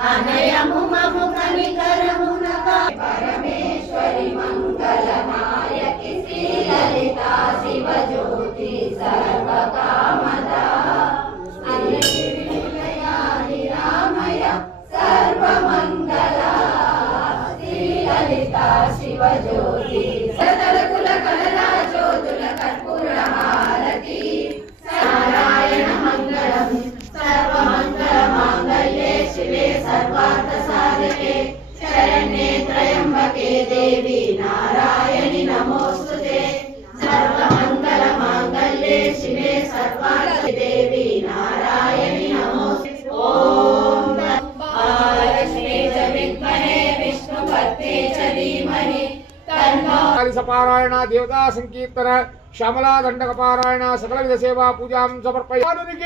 అనయము మము కనికరమునక పరమేశ్వరి మంగళనాయకి శ్రీ లలితా శివ జ్యోతి సర్వకామద నిరామయ సర్వమంగళ శ్రీ లలితా శివ జ్యోతి సదరకుల కళలా జ్యోతుల కర్పూర హారతి నారాయణ మంగళం సర్వమంగళ మాంగళ్యే శివే సర్వార్థ సాధకే శరణ్యే త్రయంబకే దేవి నారాయణి నమోస్తుతే సర్వమంగళ మాంగళ్యే శివే సర్వార్థ దేవి నారాయణి నమోస్తుతే ఓం మహాలక్ష్మీ చ విద్మహే విష్ణుపత్నే చ ధీమహి తన్నో పారాయణ దేవతా సంకీర్తన శ్యామలా దండక పారాయణ సకల విధ సేవా పూజాం సమర్పయామి.